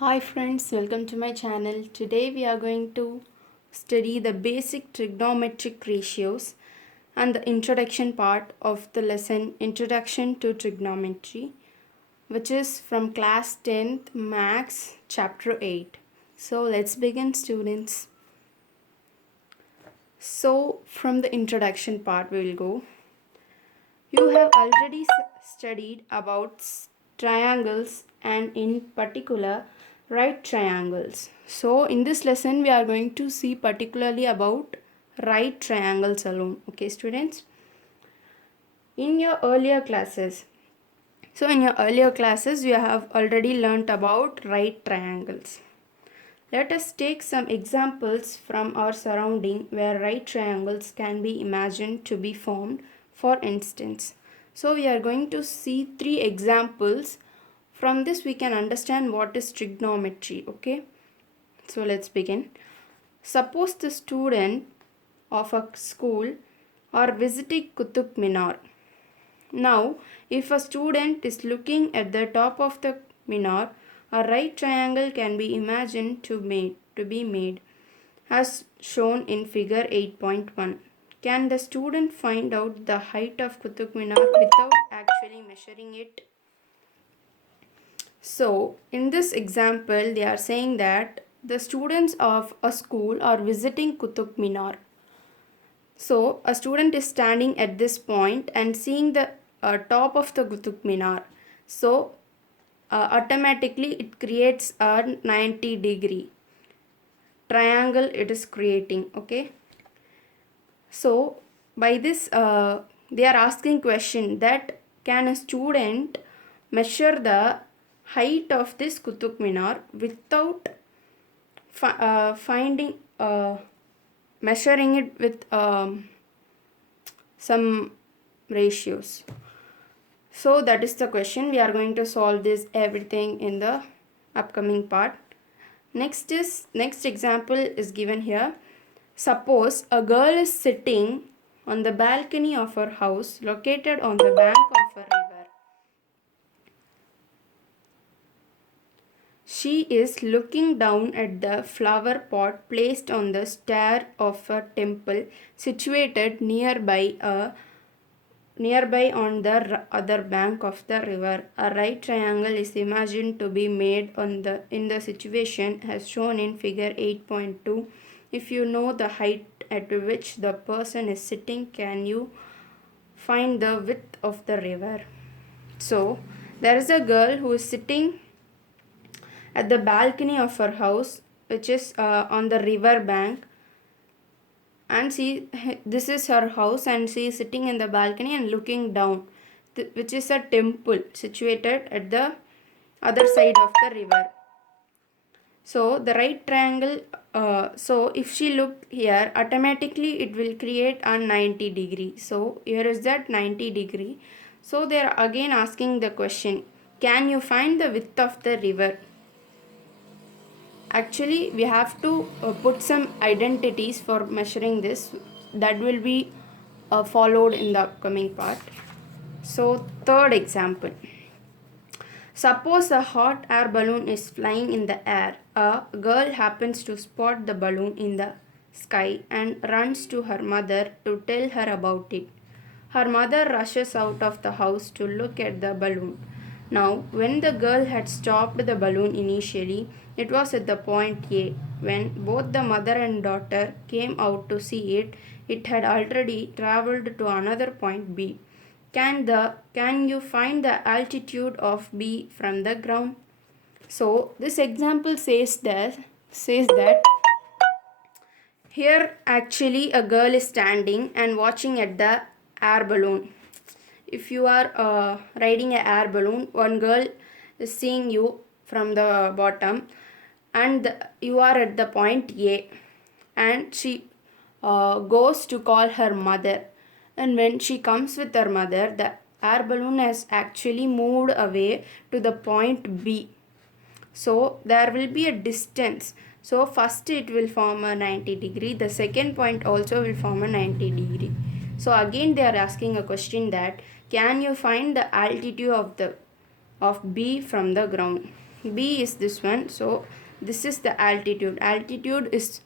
Hi friends, welcome to my channel. Today we are going to study the basic trigonometric ratios and the introduction part of the lesson Introduction to Trigonometry, which is from class 10th Max chapter 8. So let's begin, students. So from the introduction part we will go. You have already studied about triangles and in particular right triangles. So in this lesson we are going to see particularly about right triangles alone. Okay students? In your earlier classes, you have already learnt about right triangles. Let us take some examples from our surrounding where right triangles can be imagined to be formed. For instance, so we are going to see three examples. From this we can understand what is trigonometry. Okay, so let's begin. Suppose the student of a school are visiting Qutub Minar. Now, if a student is looking at the top of the minar, a right triangle can be imagined to be made, as shown in figure 8.1. Can the student find out the height of Qutub Minar without actually measuring it? So, in this example, they are saying that the students of a school are visiting Qutub Minar. So, a student is standing at this point and seeing the top of the Qutub Minar. So, automatically it creates a 90-degree triangle it is creating. Okay. So, by this, they are asking question that can a student measure the height of this Qutub Minar without finding measuring it with some ratios. So that is the question. We are going to solve this everything in the upcoming part. Next example is given here. Suppose a girl is sitting on the balcony of her house located on the bank of a river. She is looking down at the flower pot placed on the stair of a temple situated nearby on the other bank of the river. A right triangle is imagined to be made in the situation as shown in figure 8.2. If you know the height at which the person is sitting, can you find the width of the river? So there is a girl who is sitting at the balcony of her house, which is on the river bank, and this is her house and she is sitting in the balcony and looking down, which is a temple situated at the other side of the river. So the right triangle, so if she look here, automatically it will create a 90-degree. So here is that 90-degree. So they are again asking the question, can you find the width of the river? Actually we have to put some identities for measuring this, that will be followed in the upcoming part. So third example, suppose a hot air balloon is flying in the air. A girl happens to spot the balloon in the sky and runs to her mother to tell her about it. Her mother rushes out of the house to look at the balloon. Now, when the girl had stopped the balloon initially, it was at the point A. When both the mother and daughter came out to see it, it had already traveled to another point B. Can you find the altitude of B from the ground? So this example says that here actually a girl is standing and watching at the air balloon. If you are riding an air balloon, one girl is seeing you from the bottom and you are at the point A, and she goes to call her mother, and when she comes with her mother, the air balloon has actually moved away to the point B. So there will be a distance. So first it will form a 90-degree, the second point also will form a 90-degree. So again they are asking a question that can you find the altitude of B from the ground? B is this one. So this is the altitude. Altitude is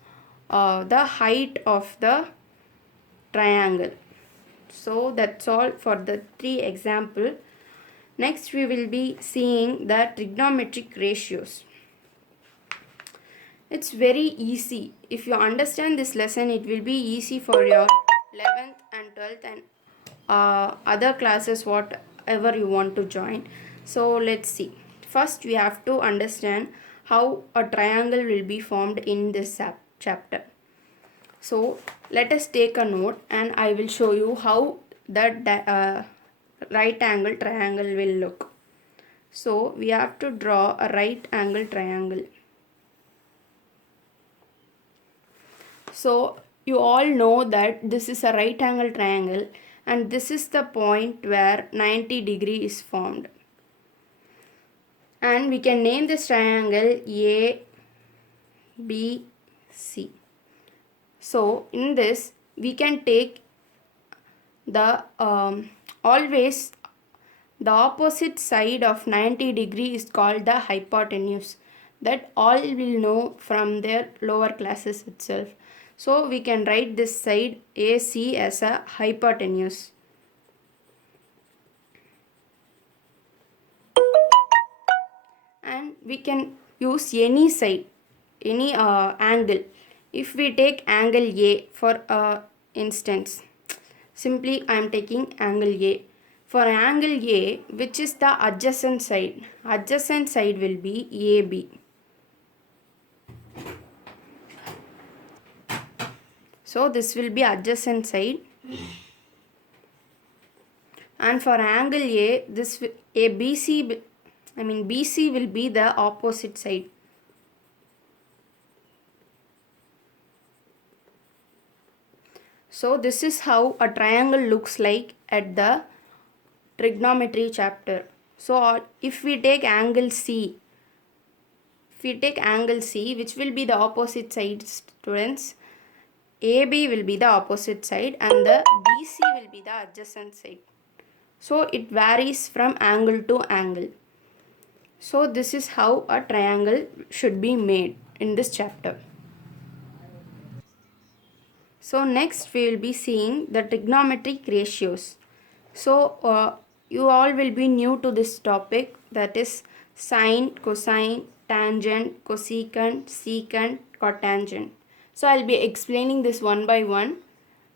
the height of the triangle. So that's all for the 3 example. Next we will be seeing the trigonometric ratios. It's very easy. If you understand this lesson, it will be easy for your 11th and 12th and other classes whatever you want to join. So let's see. First we have to understand how a triangle will be formed in this chapter. So let us take a note and I will show you how the right angle triangle will look. So we have to draw a right angle triangle. So you all know that this is a right angle triangle and this is the point where 90 degree is formed. And we can name this triangle A, B, C. So in this we can take the always the opposite side of 90 degree is called the hypotenuse. That all will know from their lower classes itself. So we can write this side AC as a hypotenuse. And we can use any side, any angle. If we take angle A for instance, simply I am taking angle A. For angle A, which is the adjacent side will be AB. So this will be adjacent side. And for angle A, BC will be the opposite side. So this is how a triangle looks like at the trigonometry chapter. So if we take angle C, which will be the opposite side, students, AB will be the opposite side and the BC will be the adjacent side. So it varies from angle to angle. So this is how a triangle should be made in this chapter. So next we will be seeing the trigonometric ratios. So you all will be new to this topic, that is sine, cosine, tangent, cosecant, secant, cotangent. So I'll be explaining this one by one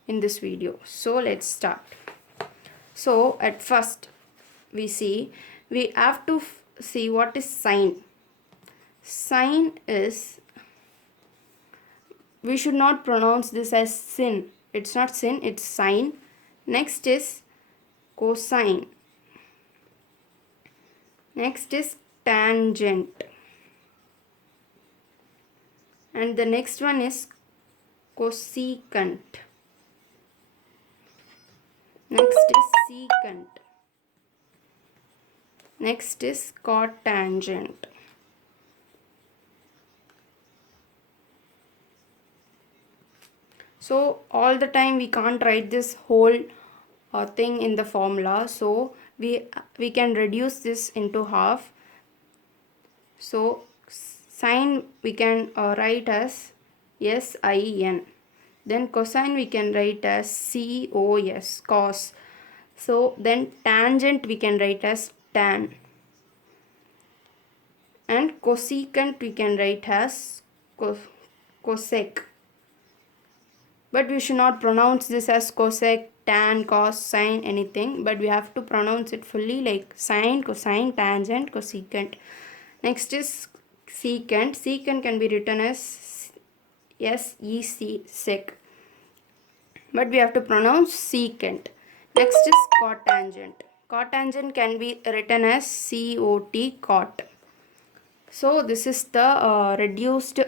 in this video. So let's start. So at first we have to see what is sine. Sine is, we should not pronounce this as sin. It's not sin, it's sine. Next is cosine. Next is tangent. And the next one is cosecant. Next is secant. Next is cotangent. So all the time we can't write this whole thing in the formula. So we can reduce this into half. So sine we can write as sin. Then cosine we can write as cos, cos. So then tangent we can write as tan. And cosecant we can write as cosec. But we should not pronounce this as cosec, tan, cos, sine, anything. But we have to pronounce it fully like sine, cosine, tangent, cosecant. Next is secant. Secant can be written as sec. But we have to pronounce secant. Next is cotangent. Cotangent can be written as cot, cot. So this is the reduced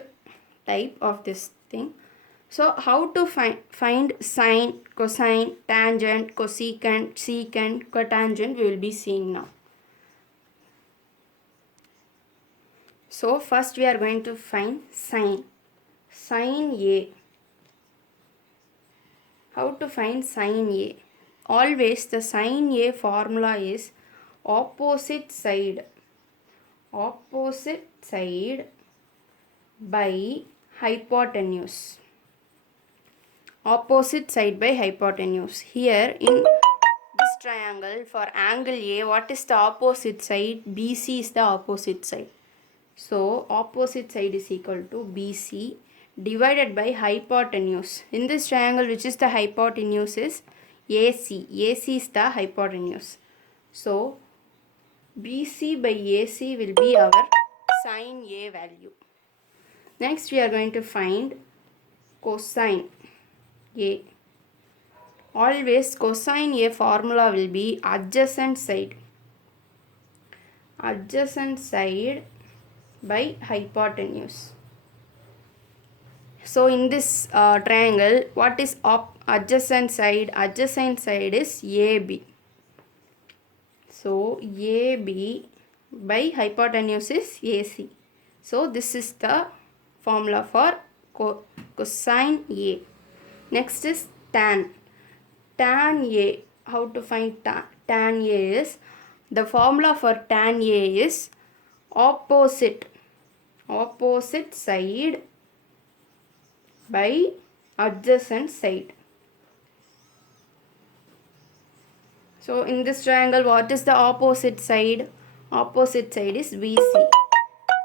type of this thing. So how to find sine, cosine, tangent, cosecant, secant, cotangent we will be seeing now. So first we are going to find sine. Sine A. How to find sine A? Always the sine A formula is opposite side. opposite side by hypotenuse. Opposite side by hypotenuse. Here in this triangle for angle A, what is the opposite side? BC is the opposite side. So opposite side is equal to BC divided by hypotenuse. In this triangle, which is the hypotenuse is AC. AC is the hypotenuse. So BC by AC will be our sine A value. Next we are going to find cosine A. Always cosine A formula will be adjacent side. Adjacent side by hypotenuse. So in this triangle, what is adjacent side? Adjacent side is AB. So AB by hypotenuse is AC. So this is the formula for cosine A. Next is tan. Tan A. How to find tan A is, the formula for tan A is opposite side by adjacent side. So in this triangle, what is the opposite side? Opposite side is BC.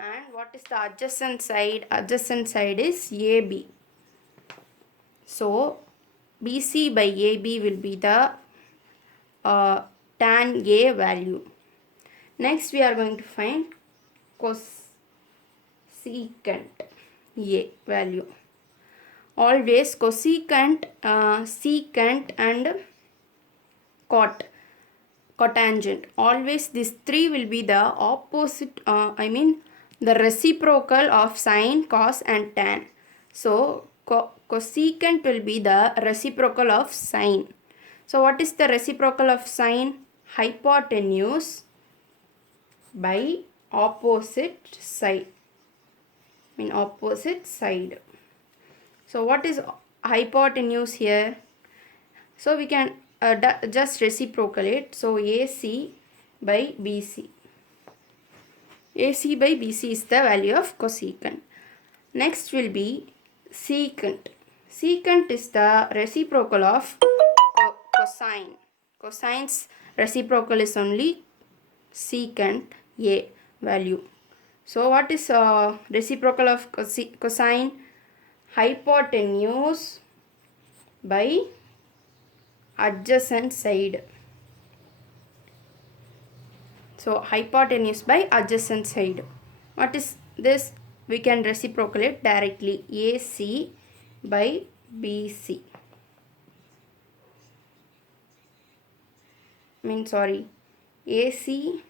And what is the adjacent side? Adjacent side is AB. So BC by AB will be the tan A value. Next we are going to find cosecant A value. Always cosecant, secant and cotangent. Always these three will be the opposite, the reciprocal of sine, cos and tan. So cosecant will be the reciprocal of sine. So what is the reciprocal of sine? Hypotenuse by opposite side. Opposite side. So what is hypotenuse here? So we can just reciprocal it. So AC by BC. AC by BC is the value of cosecant. Next will be secant. Secant is the reciprocal of cosine. Cosine's reciprocal is only secant A value. So what is reciprocal of cosine? Hypotenuse by adjacent side. So hypotenuse by adjacent side. What is this? We can reciprocal it directly. AC by BC. AC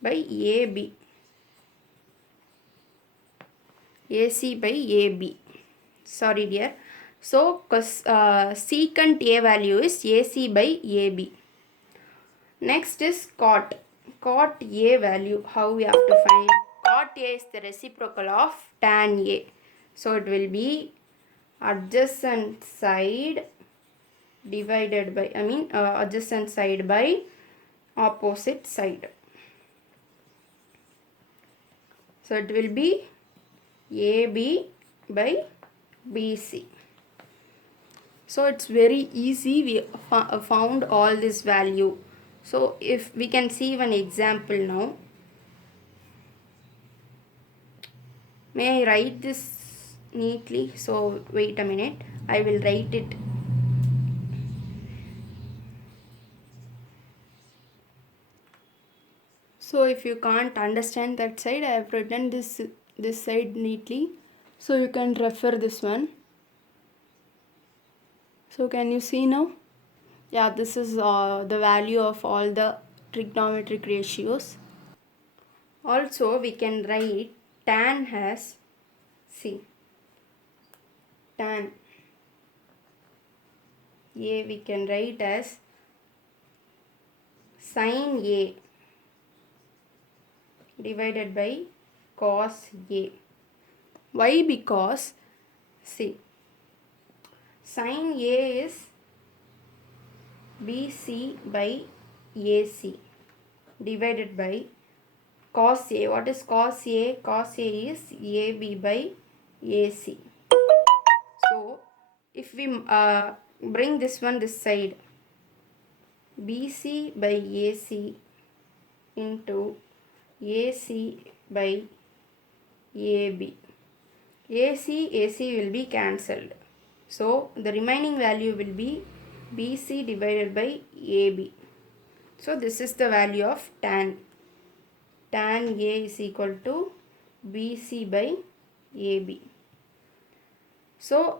by AB. AC by AB. Sorry dear. So secant A value is AC by AB. Next is cot. Cot A value. How we have to find? Cot A is the reciprocal of tan A. So it will be adjacent side divided by, adjacent side by opposite side. So it will be AB by BC. So it's very easy. We found all this value. So if we can see one example now. May I write this neatly? So wait a minute. I will write it. So if you can't understand that side, I have written this side neatly. So you can refer this one. So can you see now? Yeah, this is the value of all the trigonometric ratios. Also we can write tan as, tan A we can write as sin A divided by cos A. Why? Because sin A is BC by AC divided by cos A. What is cos A? Cos A is AB by AC. So if we bring this one this side, BC by AC into AC by AB. AC will be cancelled. So the remaining value will be BC divided by AB. So this is the value of tan. Tan A is equal to BC by AB. So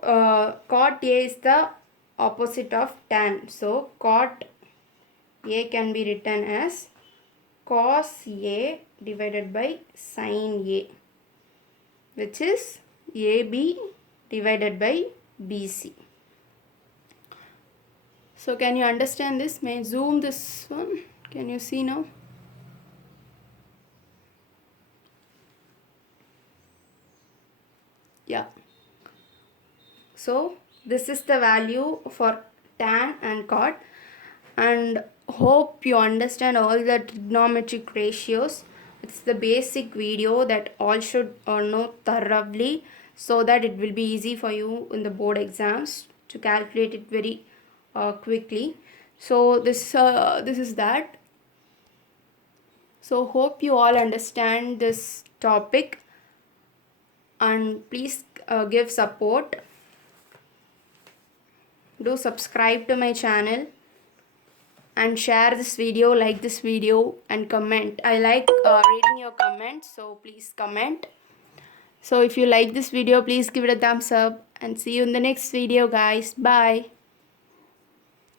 cot A is the opposite of tan. So cot A can be written as cos A divided by sin A, which is AB divided by BC. So can you understand this? May I zoom this one? Can you see now? Yeah. So this is the value for tan and cot, and hope you understand all the trigonometric ratios. It's the basic video that all should know thoroughly, so that it will be easy for you in the board exams to calculate it very quickly. So this is that. So hope you all understand this topic, and please give support. Do subscribe to my channel and share this video, like this video, and comment. I like reading your comments, so please comment. So if you like this video, please give it a thumbs up, and see you in the next video, guys. Bye.